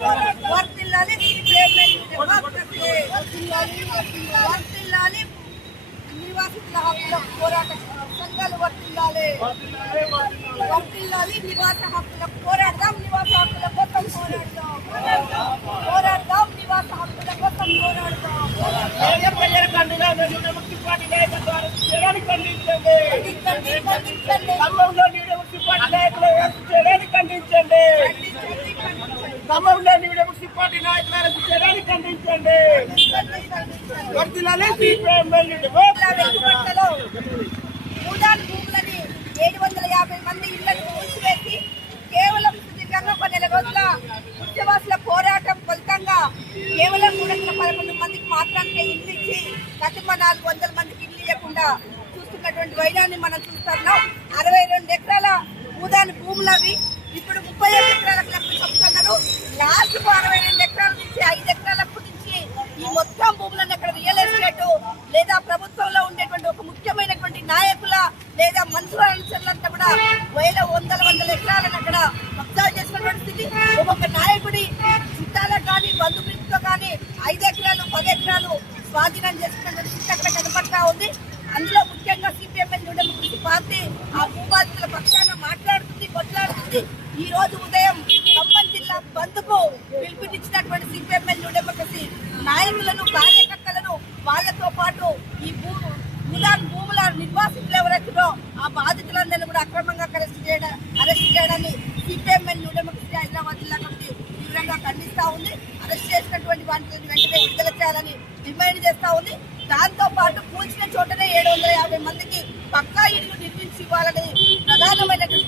వర్ధిల్లాలి వర్ధిల్లాలి నివాసితుల హక్కుల పోరాట సంఘాలు వర్ధిల్లాలి నివాస హక్కుల పోరాడదాం నివాస హక్కుల కోసం పోరాడదాం నివాస హక్కుల కోసం భూదాన్ భూములని 750 మంది ఇళ్లను మూసివేసి కేవలం సుదీర్ఘంగా 12 రోజుల ఉద్యవాసుల పోరాటం ఫలితంగా కేవలం 311 మందికి మాత్రమే ఇల్లు ఇచ్చి గత 400 మందికి ఇల్లు ఇవ్వకుండా చూస్తున్నటువంటి వైనాన్ని మనం చూస్తున్నాం. 62 ఎకరాల భూదాన్ భూములవి ఇప్పుడు 35 ఎకరాలకు లెక్క చెప్తున్నారు. లాస్ట్ 62 ఎకరాల నుంచి 5 ఎకరాలకు నుంచి ఈ మొత్తం భూములను అక్కడ రియల్ ఎస్టేట్ లేదా ప్రభుత్వంలో ఉండేటువంటి ఒక ముఖ్యమైనటువంటి నాయకుల లేదా మంత్రుల అనుచరులంతా కూడా వందల ఎకరాలను అక్కడ కబ్జా చేసినటువంటి స్థితి. ఒక్కొక్క నాయకుడి చుట్టాలకు కానీ బంధుమిత్రులతో కానీ 5 ఎకరాలు 10 ఎకరాలు స్వాధీనం చేసుకున్నటువంటి స్థితి అక్కడ కనబడతా ఉంది. అందులో ముఖ్యంగా సిపిఎంఎల్ న్యూ డెమోక్రసీ పార్టీ ఆ భూబాధితుల పక్షాన మాట్లాడుతుంది, కొట్లాడుతుంది. ఈ రోజు ఉదయం ఖమ్మం జిల్లా బంద్కు పిలుపునిచ్చినటువంటి సిపిఎంఎల్ న్యూ డెమోక్రసీ నాయకులను కార్యకర్తలను వాళ్ళతో పాటు ఈ భూదాన్ భూముల నిర్వాసితులు ఎవరైతుందో ఆ బాధితులందరినీ కూడా అక్రమంగా అరెస్ట్ చేయడాన్ని సిపిఎంఎల్ న్యూ డెమోక్రసీ హైదరాబాద్ జిల్లా కమిటీ తీవ్రంగా ఖండిస్తా ఉంది. అరెస్ట్ చేసినటువంటి వాటిని వెంటనే విడుదల చేయాలని డిమాండ్ చేస్తా ఉంది. దాంతో పాటు కూల్చిన చోటనే 750 మందికి పక్కా ఇల్లు నిర్మించి ఇవ్వాలని ప్రధానమైనటువంటి